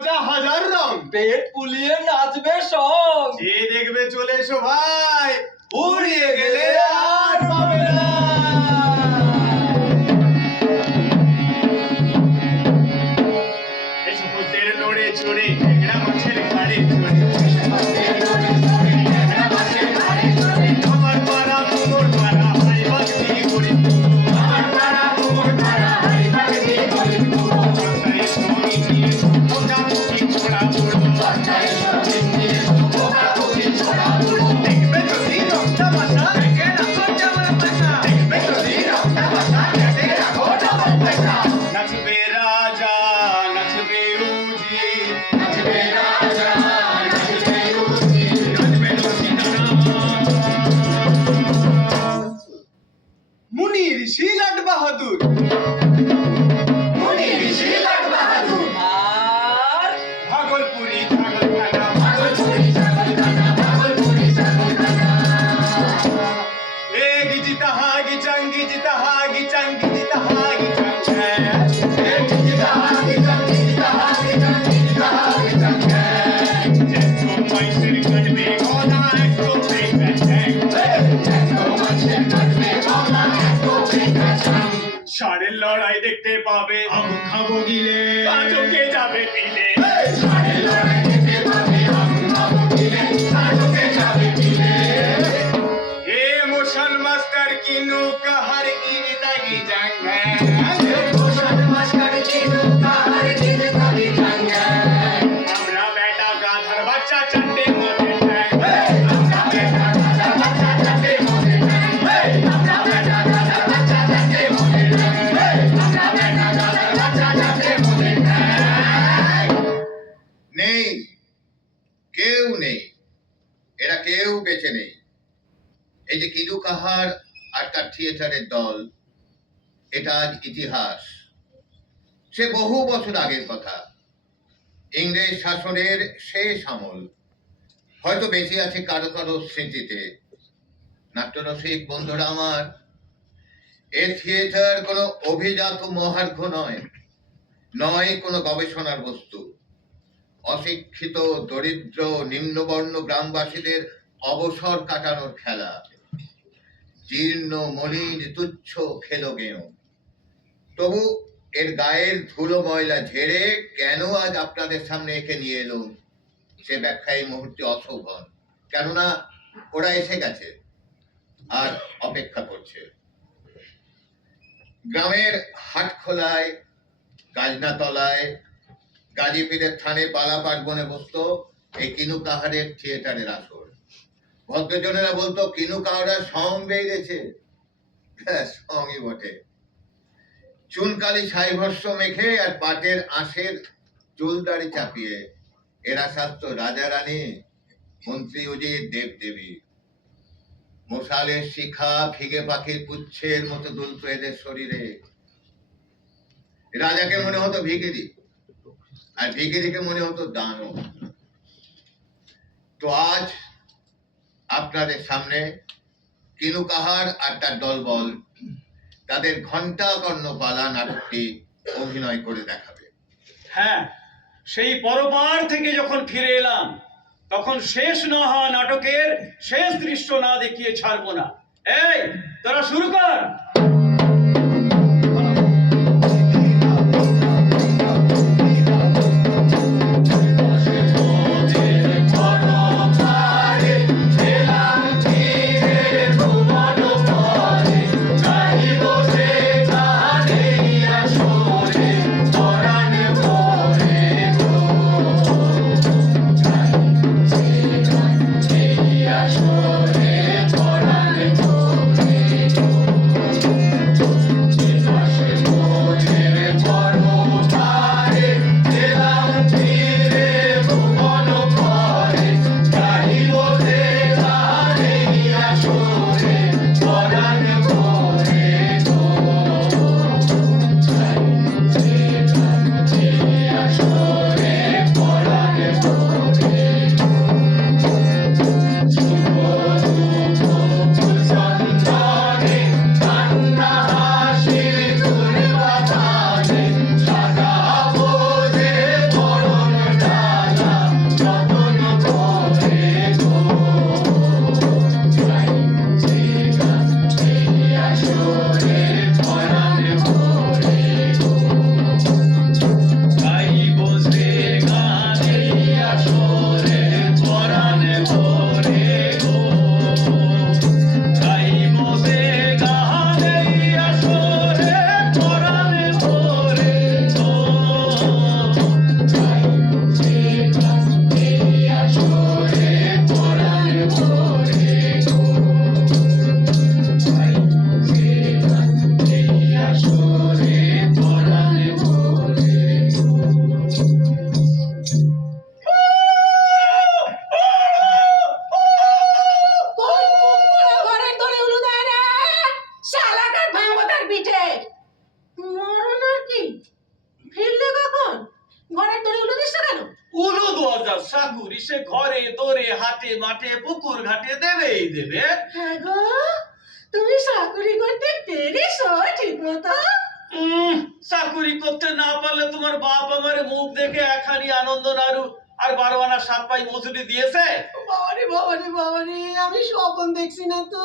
হাজার রং পেট ফুলিয়ে নাচবে সব, যে দেখবে চলে এসো ভাই, উড়িয়ে গেলে আর পাবে না। এসো ভূতের নড়ে চড়ে টেংরা মাছের ঘাড়ে চড়ে, আমার পাড়া মোর পাড়া হাই বাগদি করে, বাসায় সঙ্গী নিয়ে ওটা মুখি ছোড়া পড়ো, দেখবে যদি রংটা বাসা দেখে রাখো ডাবল পয়সা, দেখবে যদি রংটা বাসা দেখে রাখো ডাবল পয়সা। নাচবে রাজা নাচবে উজি, নাচবে রাজা নাচবে উজি, নাচবে রসিকরা। মুনি ঋষি লাট বাহাদুর, মুনি ঋষি লাট বাহাদুর, আর ভাগলপুরি ছাগলখানা, ভাগলপুরি ছাগলখানা, ভাগলপুরি ছাগলখানা। এ গিজিতা হা গিচাং গিজিতা হা গিচাং গিজিতা হা গিচাং, এ গিজিতা হাগি চাং, গিজিতা হাগি চাং, গিজিতা হাগি চাং। যেতো মাইসের কাটবে গলা একটু পেঁকা ঠ্যাং, এত মাছের কাটবে গলা, এত পেঁকা চাং। ষাঁড়ের লড়াই দেখতে পাবে, আগুন খাবো গিলে, চোখে যাবে পিলে। ষাঁড়ের লড়াই দেখতে পাবে, আগুন খাবো গিলে, চোখে যাবে পিলে। এ মোশন মাস্টার কিনু কাহার গিরি দাগি জাং, এ পোষার মাস্টার কিনু কাহার গিরে দাগি চাং। আমরা বেটা গাধার বাচ্চা চারটে মধ্যে ঠ্যাং, আমরা বেটা গাধার বাচ্চা চারটে মনে ঠ্যাং। আমরা বেটা গাধার বাচ্চা চারটে মনে ঠ্যাং। আমরা বেটা গাধার বাচ্চা চারটে মনে ঠ্যাং। নেই, কেউ নেই, এরা কেউ বেঁচে নেই। এই যে কিলু কাহার আর তার থিয়েটারের দল, এটা আজ ইতিহাস। সে বহু বছর আগের কথা, ইংরেজ শাসনের শেষ আমল। হয়তো বেঁচে আছে কারো কারো স্মৃতিতে। নাট্যরসিক বন্ধুরা আমার, এ থিয়েটার কোনো অভিজাত মহার্ঘ নয়, নয় কোনো গবেষণার বস্তু। অশিক্ষিত দরিদ্র নিম্নবর্ণ গ্রামবাসীদের অবসর কাটানোর খেলা, জীর্ণ মলিন তুচ্ছ খেলো গেঁয়ো। তবু এর গায়ের ধুলো ময়লা ঝেড়ে কেন আজ আপনাদের সামনে একে নিয়ে এলুম সে ব্যাখ্যা এই মুহূর্তে অশোভন। কেননা ওরা এসে গেছে আর অপেক্ষা করছে। গ্রামের হাটখোলায়, গাজনাতলায়, গাজীপীরের থানে পালা পার্বণে বসত এই কিনু কাহারের থিয়েটারের আসর। ভদ্রজনেরা বলতো কিনু কাহারা সং বেয়ে গেছে। সঙ্গই বটে। চুনকালি ছাইভস্য মেখে আর পাটের আঁশের চুলদাড়ি চাপিয়ে এরা শাস্ত রাজা রানী, মন্ত্রী উজির, দেব দেবী। মশালের শিখা ফিগে পাখির পুচ্ছের মতো দুলত এদের শরীরে। রাজাকে মনে হতো ভিখিরি, আর ভিখিরিকে মনে হতো দানব। তো আজ আপনাদের সামনে কিনু কাহার আর তার দলবল তাদের ঘণ্টা কর্ণপালা নাটকটি অভিনয় করে দেখাবে। হ্যাঁ, সেই পরপার থেকে যখন ফিরে এলাম তখন শেষ না হওয়া নাটকের শেষ দৃশ্য না দেখিয়ে ছাড়বো না। এই তোরা শুরু কর। আসরে পরাণ ভরে গো। উলু 2000 চাকুরি সে ঘরে দরে হাটে মাঠে পুকুর ঘাটে দেবেই দেবে। হ্যাঁ গো, তুমি চাকরি করতে পেরেছো ঠিক মতো? চাকুরি করতে না পারলে তোমার বাপ আমার মুখ দেখে একখানি আনন্দ নাড়ু আর 12 আনা 7 পাই মজুরি দিয়েছে? বাবারে বাবারে বাবারে, আমি স্বপ্ন দেখছি না তো,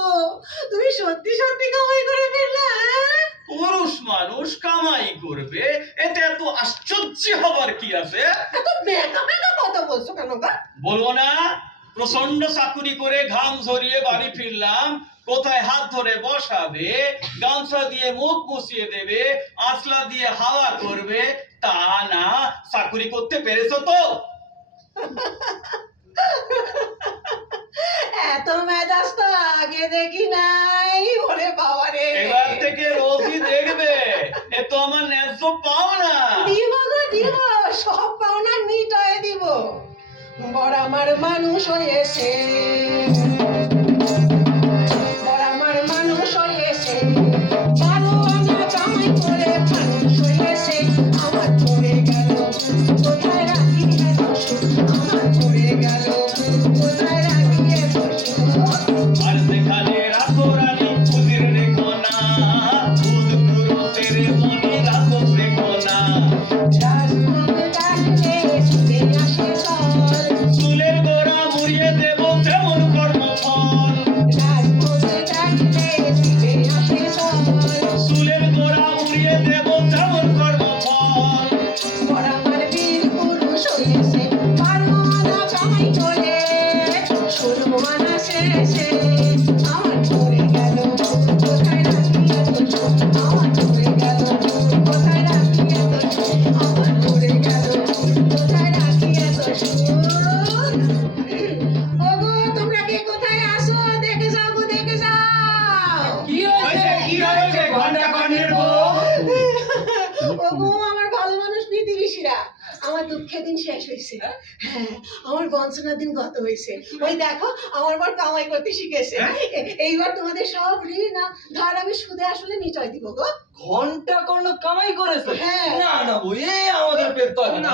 তুমি সত্যি সত্যি কামাই করে ফেললে, হ্যাঁ? পুরুষ মানুষ কামাই করবে, এতে এত আশ্চর্য হবার কি আছে? এত বেকা বেকা কথা বলছো কেন গো? বলবো না, প্রচন্ড চাকুরি করে ঘাম ঝরিয়ে বাড়ি ফিরলাম, কোথায় হাত ধরে বসাবে, গামছা দিয়ে মুখ মুছিয়ে দেবে, আঁচলা দিয়ে হাওয়া করবে, তা না, চাকুরি করতে পেরেছো তো? এত মেজাজ তো আগে দেখি নাই, ওরে বাবারে। এবার থেকে রোজই দেখবে, এ তো আমার ন্যায্য পাওনা। দিব গো দিব, সব পাওনা মিটায়ে দিব। বড় আমার মানুষ হয়েছে, বড় আমার মানুষ হয়েছে, 12 আনা কামাই করে মানুষ হয়েছে। আমার পড়ে গেল কোথায় রাখি এত সুখ, আমার পড়ে গেল কোথায় রাখি এত সুখ। আর যেখানে রাখো রানী খুদির রেখো না, খুদ গুরু তেরে মনি রাখো রেখো না। রাজপুত ডাকলে ছুটে আসে সল, চুলের গোড়া মুড়িয়ে দেব যেমন কর্মফল। রাজপুত ডাকলে ছুটে আসে সল। চুলের গোড়া মুড়িয়ে দেব যেমন কর্মফল। বড় আমার বীর পুরুষ হয়েছে, 12 আনা কামাই করে 16 আনা শেষে। আমার পড়ে গেল কোথায় রাখি এত সুখ, আমার পড়ে গেল কোথায় রাখি এত সুখ, আমার পড়ে গেল কোথায় রাখি এত সুখ। ওগো, তোমরা কে কোথায় আসো? দেখে যাও গো, দেখে যাও। কি হয়েছে ঘন্টা কর্ণের বউ? ওগো, আমার ভালো মানুষ প্রীতিবিষীরা, আমার দুঃখের দিন শেষ হয়েছে। হ্যাঁ, আমার বঞ্চনার দিন গত হয়েছে। ওই দেখো, আমার বর কামাই করতে শিখেছে। এইবার তোমাদের সব ঋণ ধার আমি সুদে আসলে মিটাই দিব গো। ঘন্টা কর্ণ কামাই করেছে? হ্যাঁ। না না বউ, এ আমাদের পেট তো হবে না।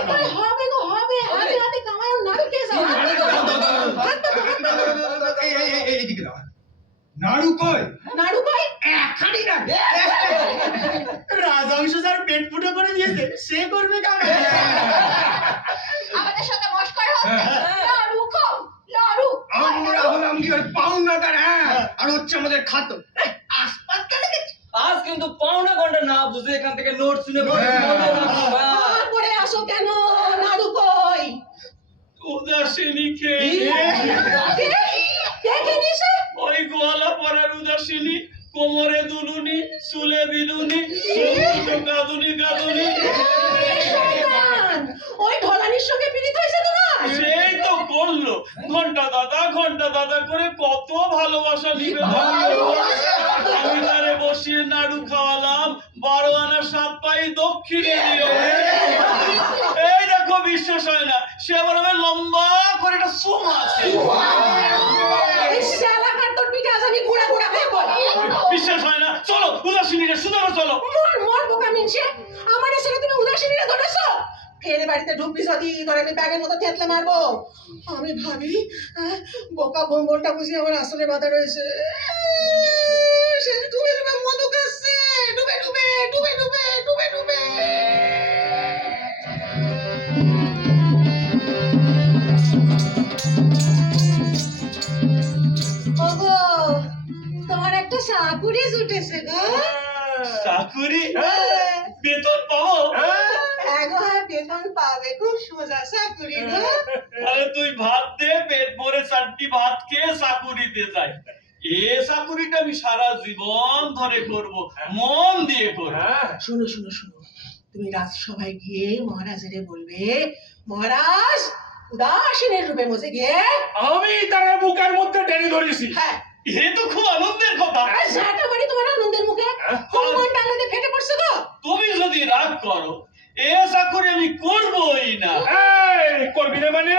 এবার হবে গো, হবে। হাতে হাতে কামাই আর নাড়ুকে যাও। হাত পাতো, হাত পাতো, হাত পাতো। এইদিকে দাও। নাড়ু কই? নাড়ু কই? খালি না। রাজবংশ যার পেট ফুটো করে দিয়েছে সে করবে কামাই। আমাদের সাথে মস্করা হচ্ছে। লাড়ু কম, লাড়ু। আমরা হলাম কি ওর পাওনাদার, হ্যাঁ, আর হচ্ছে আমাদের খাতো। আসপাত কেন দেখছি? আজ কিন্তু পাওনা ঘন্টা না বুঝে এখান থেকে নোট শুনে আমার পরে আসো কেন? নাড়ু কই? উদাসীনী কে? কে কে নিছে? ওই গোয়ালা পরার উদাসীনী, কোমরে দুলুনি, চুলে বিলুনি, সমুদ্র কাঁদুনি কাঁদুনি। শয়তান! ওই ঢলানির সঙ্গে পীড়িত হয়েছে তোমার? সেই তো করলো, ঘন্টা দাদা করে কত ভালোবাসা নিবেদন করলো। আমি তারে বসিয়ে নাড়ু খাওয়ালাম, 12 আনা 7 পাই দক্ষিণে দিল। এই দেখো, বিশ্বাস হয় না, সে আবার আমার লম্বা করে একটা সুম আছে। এই শালাকার তোর পিঠে আজ আমি গুড়া গুড়া হয়ে বল। বিশ্বাস হয় না, চলো উদাসীনীরে শুধাবে চলো। মোর বোকা মিনছে, আমার ছেলে তুমি উদাসীনীরা ধরেছো? ফের বাড়িতে ঢুকবি যদি ধরে আমি ব্যাগের মতো থেতলে মারবো। আমি ভাবি বোকা বোম্বলটা বুঝি আমার আসলে বাধা রয়েছে। সে ডুবে ডুবে মধু খাচ্ছে, ডুবে ডুবে ডুবে ডুবে ডুবে ডুবে। ওগো, তোমার একটা চাকুরি জুটেছে গো। চাকুরি? বেতন পাবো? এগো, বেতন পাবে, খুব সোজা চাকুরি গো। আরে তুই ভাত দে, পেট ভরে 4টি ভাত খেয়ে চাকুরিতে যাই। এ চাকুরিটা আমি সারা জীবন ধরে করব, মন দিয়ে করব। শোনো শোনো শোনো, তুমি রাজসভায় গিয়ে মহারাজেরে বলবে, মহারাজ উদাসীনের রূপে মজে গিয়ে আমি তার বুকের মধ্যে টেনে ধরেছি। হ্যাঁ, এ তো খুব আনন্দের কথা। ঝাঁটা মারি তোমার আনন্দের মুখে, হনুমান ডালাতে ফেটে পড়ছে গো। তুমি যদি রাগ করো, এ চাকুরি আমি করবই না। এই করবি না মানে?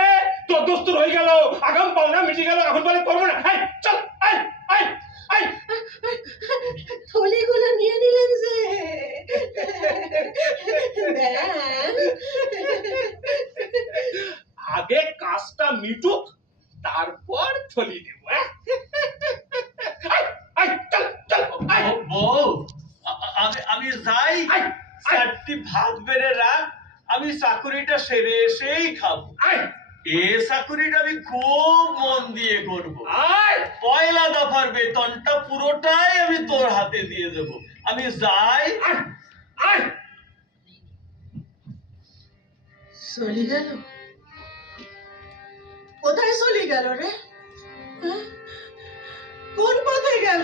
তোর দোস্তুর হয়ে গেল, আগাম পাওনা মিটে গেল, এখন বলে করবো না। এই চল, এই এই এই থলিগুলো নিয়ে নিলেন যে। দেন মিটুক, তারপর থলি দেব। চল চল আয়। বউ আমি যাই, আয়, আয়। চারটি ভাত বেড়ে রাখ, আমি চাকুরিটা সেরে এসেই খাবো। আয় এ চাকুরিটা আমি খুব মন দিয়ে করব। আয় পয়লা দফার বেতনটা পুরোটাই আমি তোর হাতে দিয়ে দেব। আমি যাই। আয় আয়। চলে গেল? কোথায় চলে গেল রে? হ্যাঁ? কোন পথে গেল?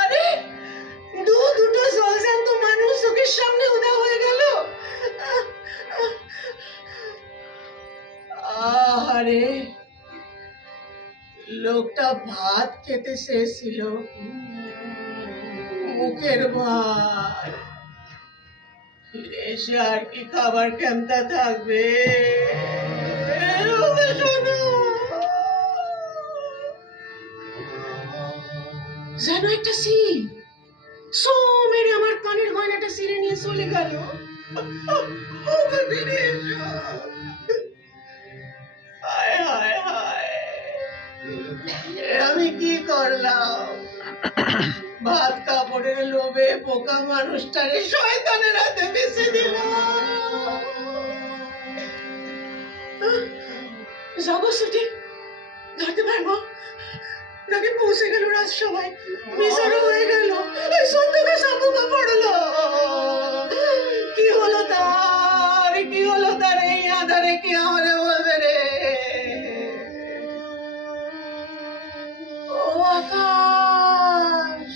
আরে দুটো জলজান্ত মানুষ চোখের সামনে উদা হয়ে গেল। আরে লোকটা ভাত খেতে চেয়েছিল, মুখের ভাত, ফিরে এসে আর কি খাবার ক্ষমতা থাকবে? যেন একটা সিং সো মেরে আমার কানের গয়নাটা ছিঁড়ে নিয়ে চলে গেল। ফিরে এসো। হায় হায় হায়, আমি কি করলাম? ভাত কাপড়ের লোভে পোকা মানুষটারে শয়তানের হাতে বেঁচে দিলাম। যাবো ছুটি ধরতে পারবো নাকি? পৌঁছে গেল রাজসভায়, বিচারও হয়ে গেল, এই সন্ধ্যে সাপুকা পড়লো। কি হলো তার, কি হলো তার এই আধারে? কি আমারে বলবে রে? ও আকাশ,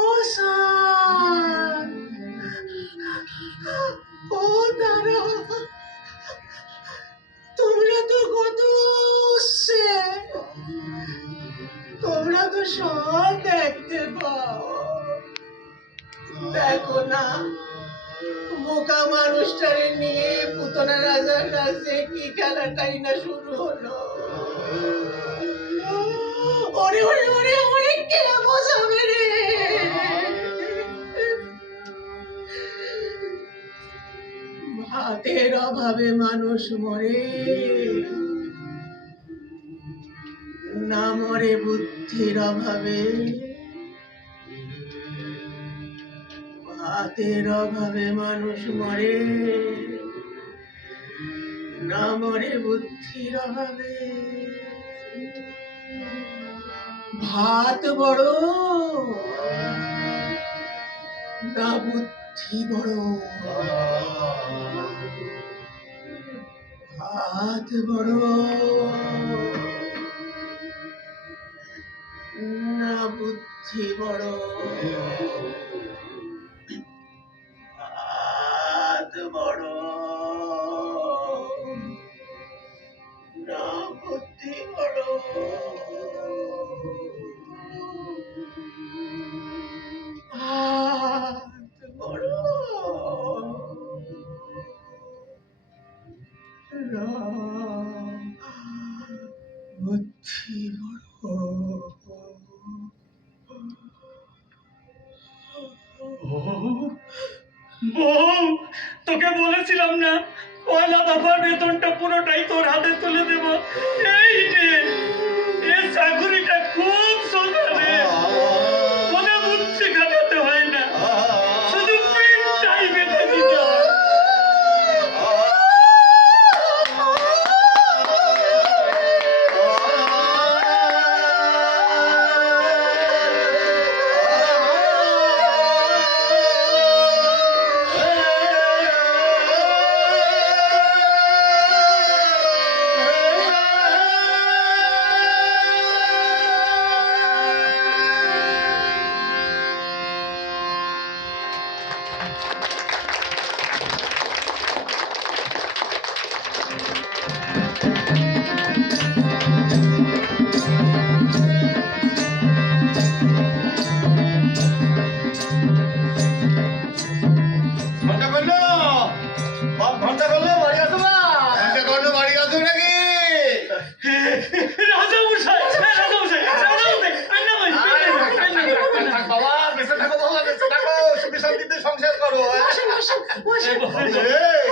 ও চাঁদ, ও তারা, তোমরা তো কত উঠছে, তোমরা তো সব দেখতে পাও। দেখো না, বোকা মানুষটারে নিয়ে পুতনা রাজার কাছে কি খেলাটাই না শুরু হলো। ওরে ওরে ওরে ওরে, কে বোঝাবে রে? ভাতের অভাবে মানুষ মরে, না মরে বুদ্ধির অভাবে। ভাতের অভাবে মানুষ মরে, না মরে বুদ্ধির অভাবে। ভাত বড় না বুদ্ধি বড়? ভাত বড় না বুদ্ধি বড়? ভাত বড় না বুদ্ধি বড়? ভাত বড় না বুদ্ধি বড়? বউ, তোকে বলেছিলাম না পয়লা দফার বেতনটা পুরোটাই তোর হাতে তুলে দেব। এই নে, এই চাকুরিটা খুব সোজা রে, কোনো বুদ্ধি খাটাতে হয় না, শুধু পেটটাই বেঁধে দিতে হয়। ঘন্টা করলো, বাপ ঘন্টা করলো, বাড়ি আসো না? ঘন্টা করলো, বাড়ি আসো নাকি? রাজামশাই, রাজামশাই, রাজামশাই, রান্না বল, রান্না বল। থাক বাবা, বেঁচে থাকো বাবা, বেঁচে থাকো, সুখে শান্তিতে সংসার করো। বসেন বসেন বসেন। এই,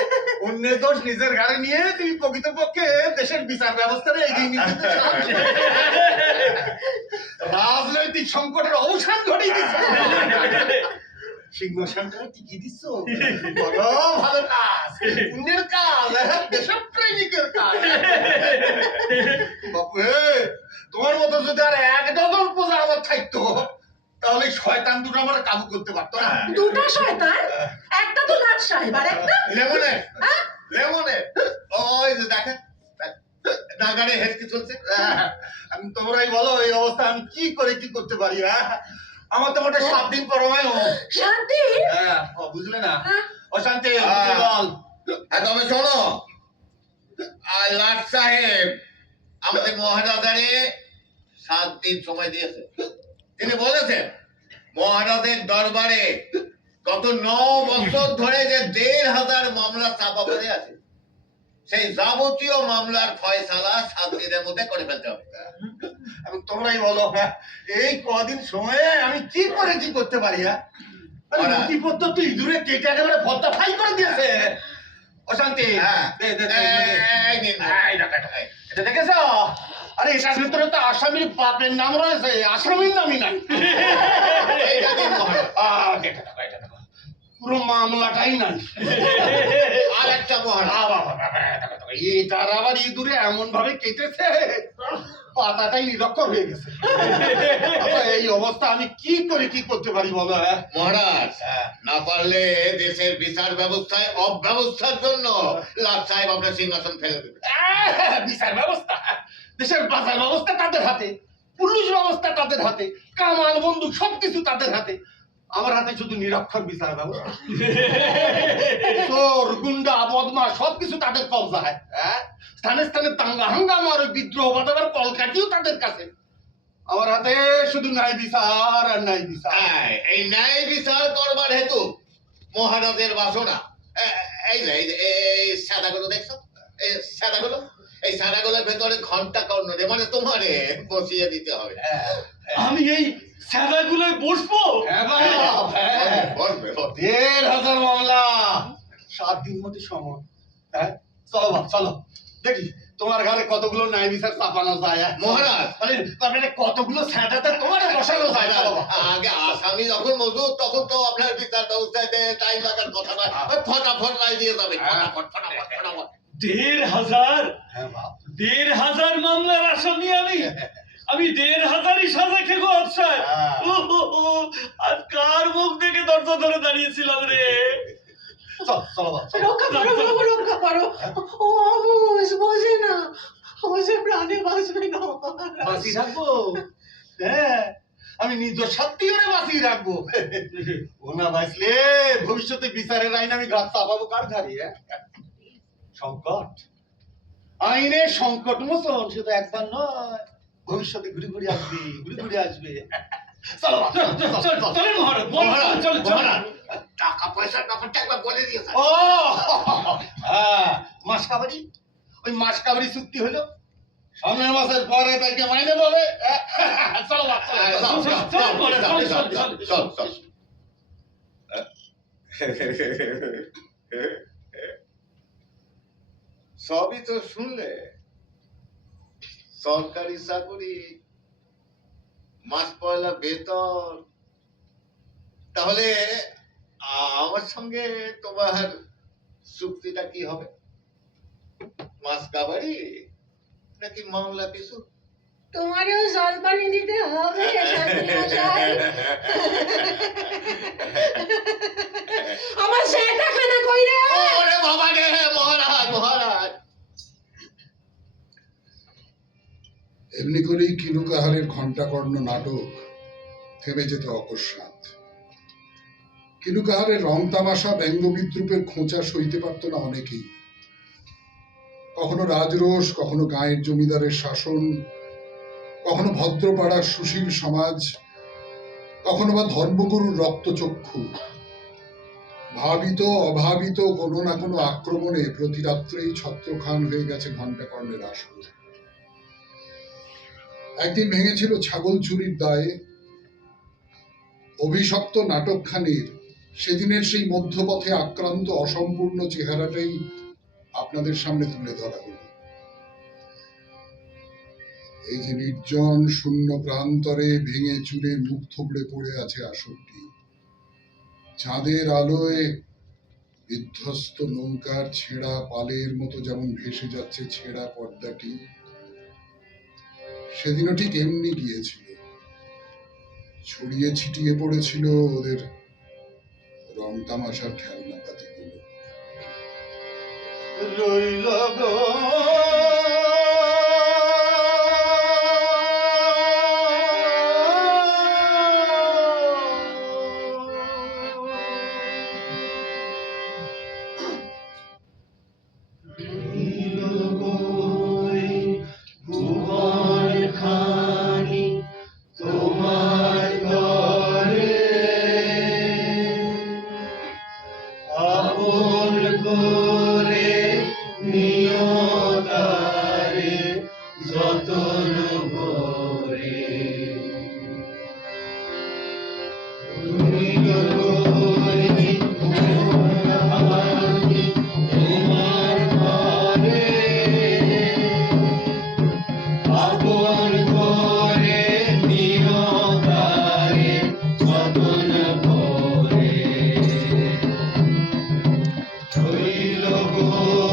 অন্য অন্যের দোষ নিজের ঘাড়ে নিয়ে তুমি প্রকৃতপক্ষে দেশের বিচার ব্যবস্থাটা এগিয়ে নিয়ে যেতে সাহায্য করো। রাজনৈতিক সংকটের অবসান ঘটিয়ে দিচ্ছ, সিংহাসনটা টিকিয়ে দিচ্ছ। বড় ভালো কাজ, পুণ্যের কাজ, দেশপ্রেমিকের কাজ। বাপু, তোমার মতো যদি আর এক ডজন প্রজা আমার থাকতো, তাহলে শয়তান দুটো আমার কাবু করতে পারতো না। দুটো শয়তান, একটা তো লাট সাহেব আর একটা লেমনে লেমনে ওই যে দেখেন নাগারে হেসকে চলছে। আমি তোমরাই বলো এই অবস্থা আমি কি করে কি করতে পারি? আমার তো মোটে 7 দিন পরমায় শান্তি। বুঝলে না? হ্যাঁ। অশান্তি হ্যাঁ। বল। তবে শোনো, লাট সাহেব আমাদের মহারাজারে 7 দিন সময় দিয়েছে। তিনি বলেছেন মহারাজের দরবারে গত 9 বছর ধরে যে 1,500 মামলা চাপা পড়ে আছে, সেই যাবতীয় মামলার ফয়সালা 7 দিনের মধ্যে করে ফেলতে হবে। এবং তোমরাই বলো এই কদিন সময়ে আমি কি করে কি করতে পারি? নথিপত্র তুই দূরে কেটে একেবারে ভর্তা ফাই করে দিয়েছে। অশান্তি, দে দে দে এই নিন। এটা দেখেছ? আরে এটার ভিতরে তো আসামির বাপের নাম রয়েছে, আসামির নামই নাই। এইটা দিন মহারাজ। এটা দেখো, এটা দেখো, পুরো মামলাটাই নাই। আর একটা মহারাজ, এটার আবার ইঁদুরে এমন ভাবে কেটেছে পাতাটাই নিরক্ষর হয়ে গেছে। আচ্ছা, এই অবস্থা আমি কি করে কি করতে পারি বলো? মহারাজ না পারলে দেশের বিচার ব্যবস্থায় অব্যবস্থার জন্য লাট সাহেব আপনার সিংহাসন ফেলে দেবে। বিচার ব্যবস্থা, দেশের বাজার ব্যবস্থা তাদের হাতে, পুলিশ ব্যবস্থা তাদের হাতে, কামান বন্দুক সবকিছু তাদের হাতে। আমার হাতে শুধু নিরক্ষর বিচার ব্যবস্থা। চোর গুন্ডা বদমা সবকিছু তাদের কবজায়। স্থানে স্থানে দাঙ্গা হাঙ্গামা আর বিদ্রোহ বাঁধাবার কলকাঠিও তাদের কাছে। আমার হাতে শুধু ন্যায় বিচার আর ন্যায় বিচার। এই ন্যায় বিচার করবার হেতু মহারাজের বাসনা এই যে এই সাদাগুলো দেখছো, এই সাদাগুলো, এই সাদাগুলোর ভেতরে ঘন্টা কর্ণরে মানে তোমারে বসিয়ে দিতে হবে। আমি এই সাদাগুলোয় বসবো? বসবে, বসবে। 1,500 মামলা, 7 দিন মতো সময়। চলো বাপ, চলো দেখি তোমার ঘরে কতগুলো ন্যায় বিচার চাপানো যায়। মহারাজ, মানে কতগুলো স্যাটাতে তোমার বসানো যায়। চলো বাপ। আগে আসামি যখন মজুদ তখন তো আপনার বিচার ব্যবস্থায় টাইম লাগার কথা নয়, ফটাফট রায় দিয়ে যাবে। ফটাফট ফটাফট ফটাফট। 1,500 হ্যাঁ বাপ। 1,500 মামলার আসামি আমি? আমি 1,500ই সাজা খেগো আফসার। আর কার মুখ দেখে দরজা ধরে দাঁড়িয়েছিলাম রে? চলো বাপ, চলো। রক্ষা করো বাবু, রক্ষা করো। ও অবুঝ, বোঝে না, ও যে প্রাণে বাঁচবে না। বাঁচিয়ে রাখবো। হ্যাঁ, আমি নিজ সত্যি করে বাঁচিয়ে রাখবো। ও না বাঁচলে ভবিষ্যতে বিচারের আইন আমি ঘাট চাপাবো কার ঘাড়ে? সংকট, আইনের সংকট মোচন শুধু একবার নয়, ভবিষ্যতে ঘুরে ঘুরে আসবে, ঘুরে ঘুরে আসবে। চলো বাপ, চলেন মহারাজ, মহারাজ, চল চল। মহারাজ, টাকা পয়সার ব্যাপারটা একবার বলে দিয়েছে। ও হ্যাঁ, মাস কাবারি, ওই মাস কাবারি চুক্তি হলো, সামনের মাসের পরে তাকে মাইনে পাবে। চলো বাপ, সবই তো শুনলে, সরকারি চাকরি, মাস পয়লা বেতন, তাহলে আমার সঙ্গে তোমার চুক্তিটা কি হবে? মাস কাবারি নাকি মামলা পিছু? তোমারও জলপানি দিতে হবে শান্তি মশাই। আমার সেটা খানা কই রে? ওরে বাবা রে, মহারাজ মহারাজ। এমনি করেই কিনুকাহারের ঘণ্টাকর্ণ নাটক থেমে যেত অকস্মাৎ। কিনুকাহারের রং তামাশা ব্যঙ্গ বিদ্রুপের খোঁচা সইতে পারত না অনেকেই। কখনো রাজরোষ, কখনো গাঁয়ের জমিদারের শাসন, কখনো ভদ্রপাড়ার সুশীল সমাজ, কখনো বা ধর্মগুরুর রক্তচক্ষু। ভাবিত অভাবিত কোনো না কোনো আক্রমণে প্রতি রাত্রেই ছত্রখান হয়ে গেছে ঘণ্টাকর্ণের আসর। একদিন ভেঙেছিল ছাগল চুরির দায়ে। অভিশপ্ত নাটকখানির সেদিনের সেই মধ্যপথে আক্রান্ত অসম্পূর্ণ চেহারাটাই আপনাদের সামনে তুলে ধরা হলো। এই যে নির্জন শূন্য প্রান্তরে ভেঙে চুরে মুখ থুবড়ে পড়ে আছে আসরটি, চাঁদের আলোয় বিধ্বস্ত নৌকার ছেঁড়া পালের মতো যেমন ভেসে যাচ্ছে ছেঁড়া পর্দাটি, সেদিনও ঠিক এমনি গিয়েছিল। ছড়িয়ে ছিটিয়ে পড়েছিল ওদের রং তামাশার খেলনাপাতিগুলো। রইল গো ভুবন খানি তোমার ঘরে আপন করে নিও তারে যতন করে। রইল গো এই ভুবন খানি তোমার ঘরে আপন করে নিও তারে যতন করে। রইল গো